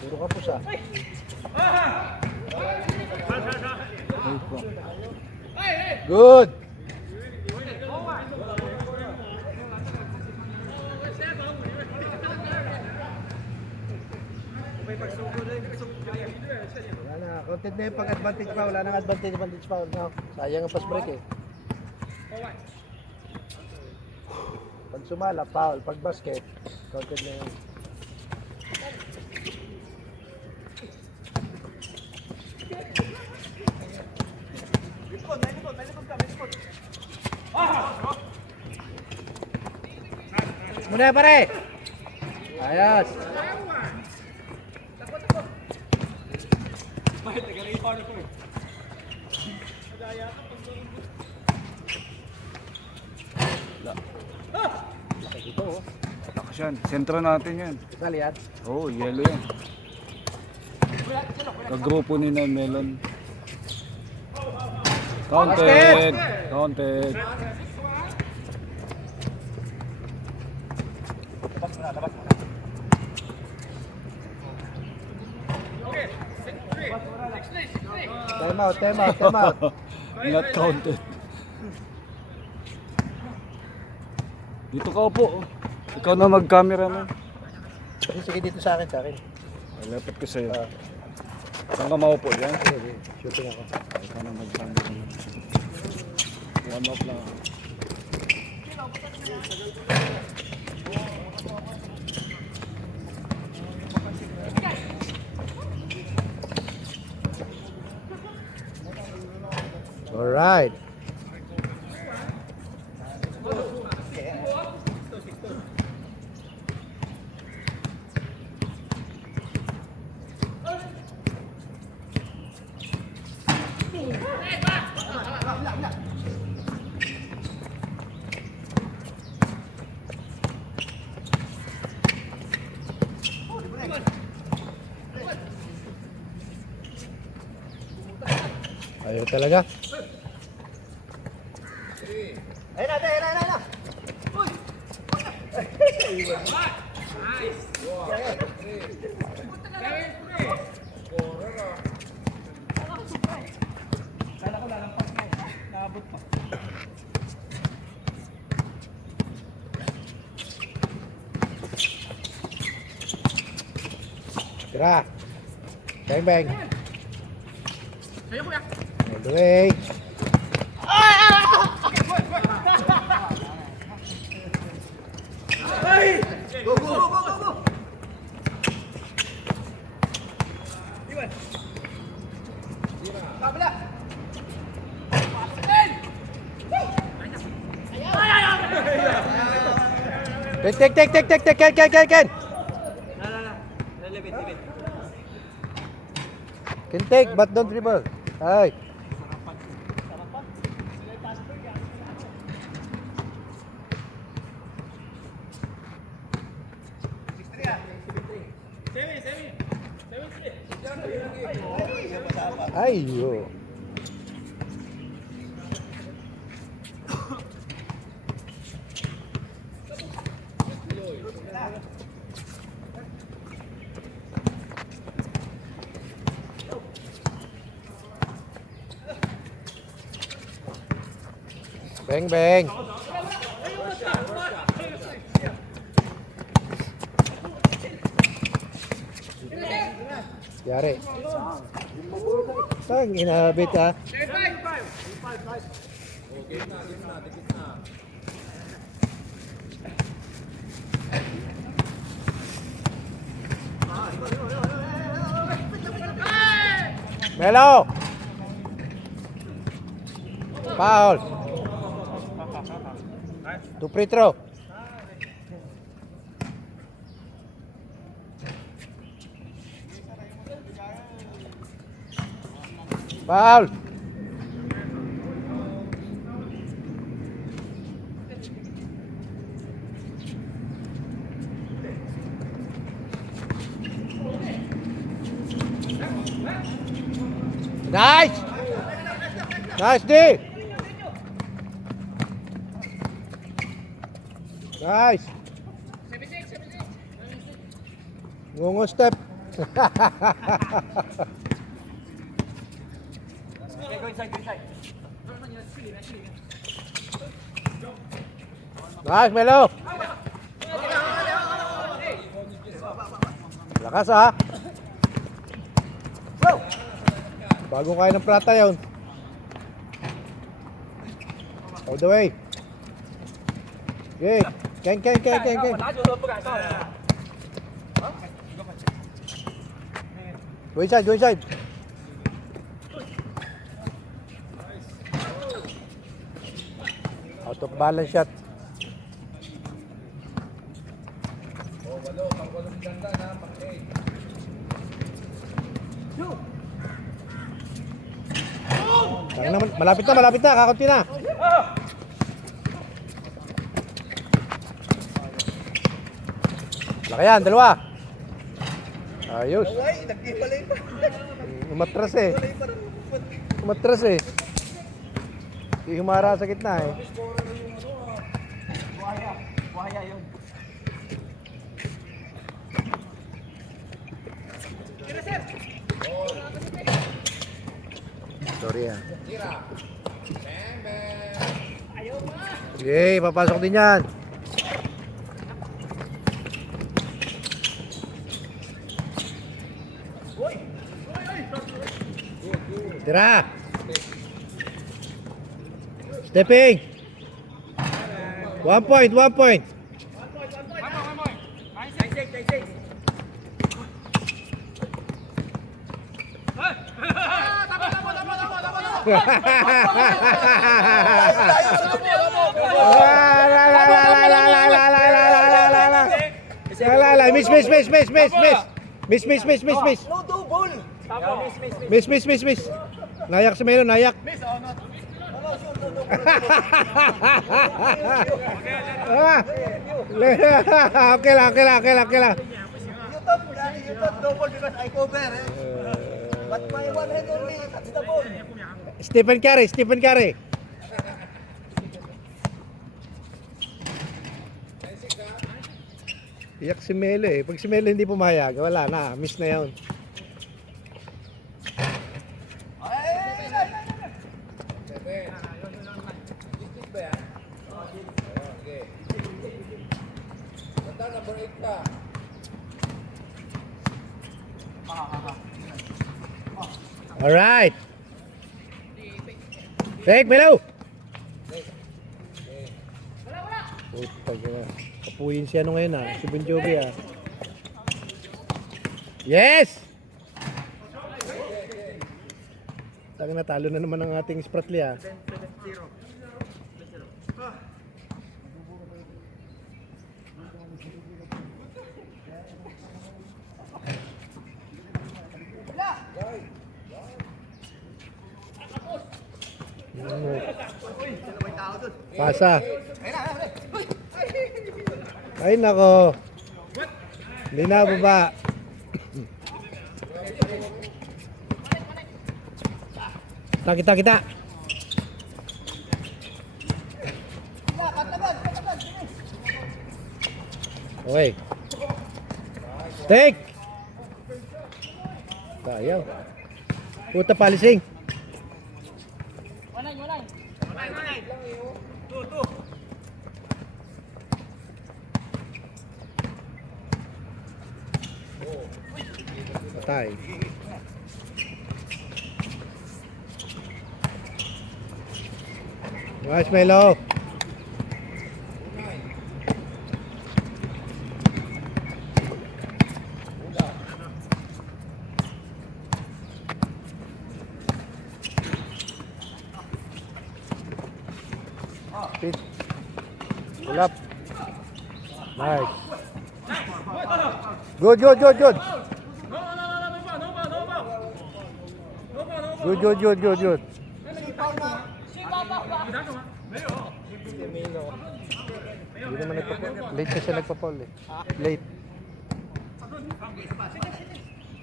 Puro ka po sa. Good. Wala na, content na yung pag-advantage pa. Wala nang advantage pa. No? Sayang ang pass break eh. Pag sumala, foul. Pag basket, content na yun. Muna pare. Ayos. Ito oh. Takas yan. Sentro natin yan. Sali yan. Oo, yellow yan. Kagrupo ni na Melon. Counted. Counted. Time out. Not counted. Dito ka upo. Ikaw na mag-camera mo. Sige dito sa akin. Lapit ko sa'yo. Saan ka maupo dyan? Shooting ako. Ikaw na mag-camera mo. Warm up lang. Alright. Ayaw talaga. Ayun na. Uy! Nice! Tira. Bang. Sa'yo kuya. All the way. Go! Iwan. Kabila. Take. Can take, but don't dribble. Ay. Ayo. Bang. Yari. Tang inabit ah. Melo. Foul. To free throw. Foul. Nice D. Nice. Ngungo step. Go inside, go inside. Nice, Melo. Lakas ha. Bago kayo ng plata yun. All the way. Okay. Keng. Go inside. Out of balance shot. Malapit na, kakunti na. Lakayan, dalawa. Ayos. Umatras eh. Di humara sa gitna eh. Buhaya yun. Sorry ah. Okay, papasok din yan. Tira. Stepping. 1 point. One point. 96. Miss. No do ball. Miss. Nayak si Melo, nayak. Miss or not? Okay lang. You thought double because I cover. But my one hand only touch the ball. Stephen Curry. Iyak si Melo eh. Pag si Melo hindi pumayag, wala na. Miss na yun. Alright. Fake, Melo. Puta ka. Kapuyin siya ano ngayon si Bon Jovi Yes! Taka natalo na naman ang ating Spratly Pasa. Ay nako. Hindi na baba. Kita. Okay. Take. Tayo. Puta palising. Walay. Two. Patay. Nice, Melo. Speed. Pull up. Nice. Good. Good. Hindi naman nagpa-foul. Late na siya nagpa-foul eh. Late.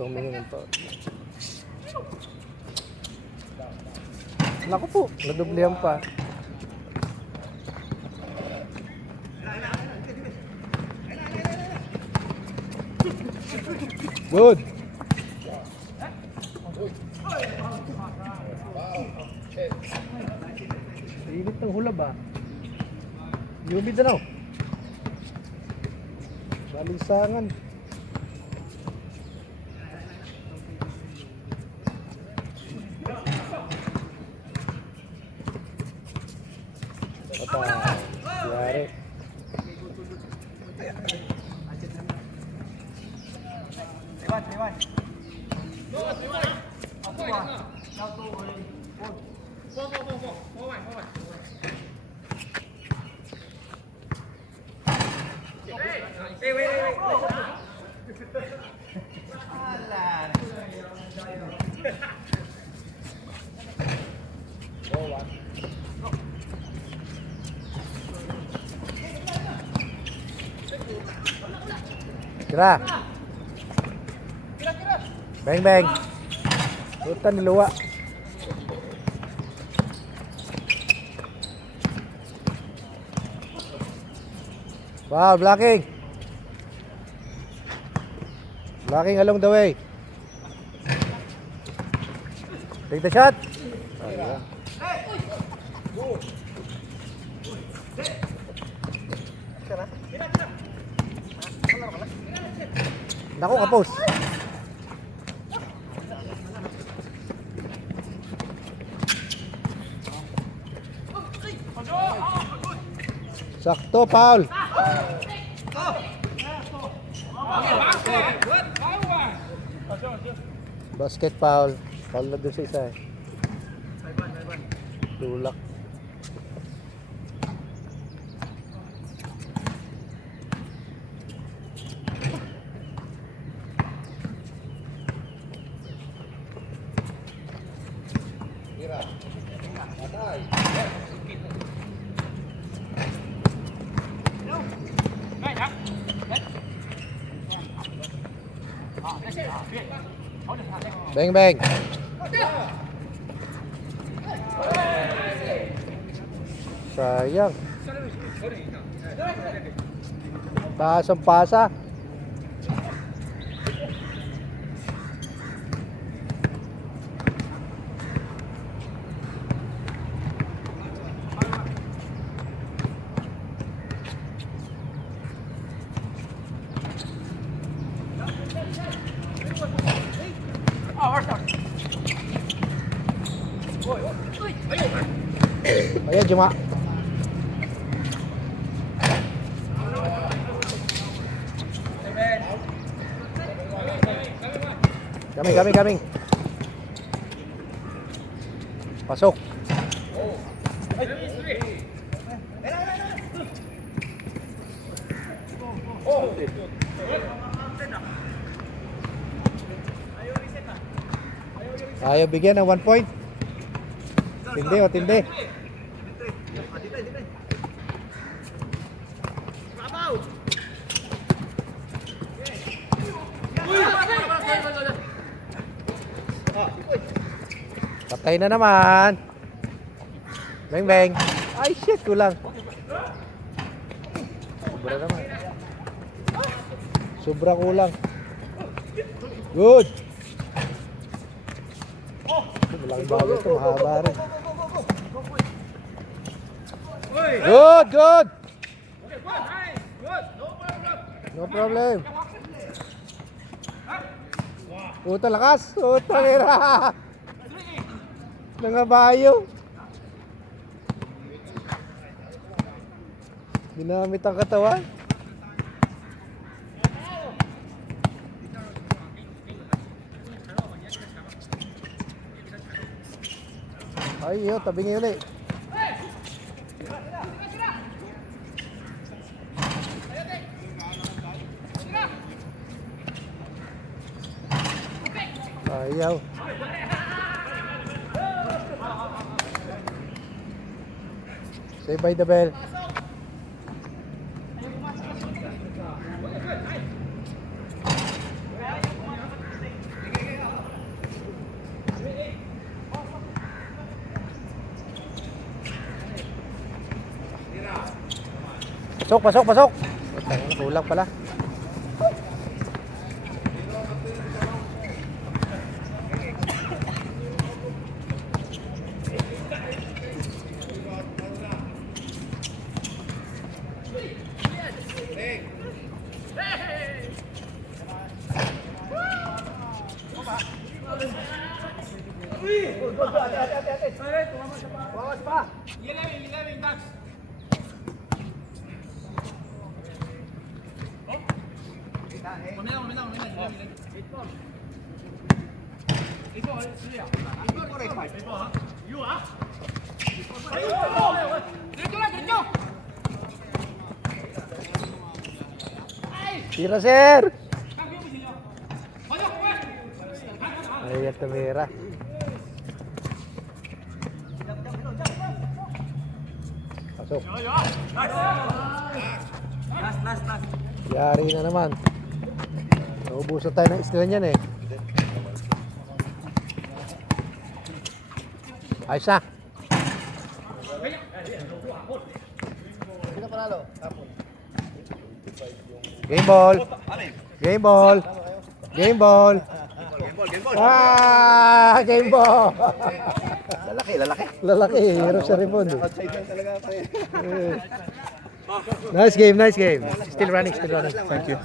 Tumingin ng foul. Naku po, nadublihan pa. Good. Init ng hula ba? Humid na, no? Balinsangan. Yari. Kira. Bang bang. Hutan di luar. Wow, blocking. Blocking along the way. Take the shot. Naku, kapos. Sakto, foul. Basket foul. Foul na doon sa isa eh. Tulak. Bang bang. Sayang. Taas ang pasa. Ayan, cuma. Coming. Pasok. Ayaw bigyan ng 1 point. Tindi o tindi. Patay na naman. Bang bang. Ay shit, kulang. Sobra naman. Sobra kulang. Good. Malaking bagay ito, mahaba rin. Good. No problem. Puta lakas. Puta ngira. Nangabayo. Ginamit ang katawan. Ay, yo, tabi ngayon ulit. Ayaw. Say by the bell. Pasok. Kulang pala. Bawas pa. Tira, sir! Ay, at tumira. Pasok. Yari na naman. Naubusan tayo ng isla niyan eh. Ayos na. Sino panalo? Game ball. Game ball. Game ball. Ah, game ball. Lalaki, lalaki. Lalaki, hirap sa rebound. Eh. Outside lang talaga ako eh. Nice game, nice game. Still running, still running. Thank you.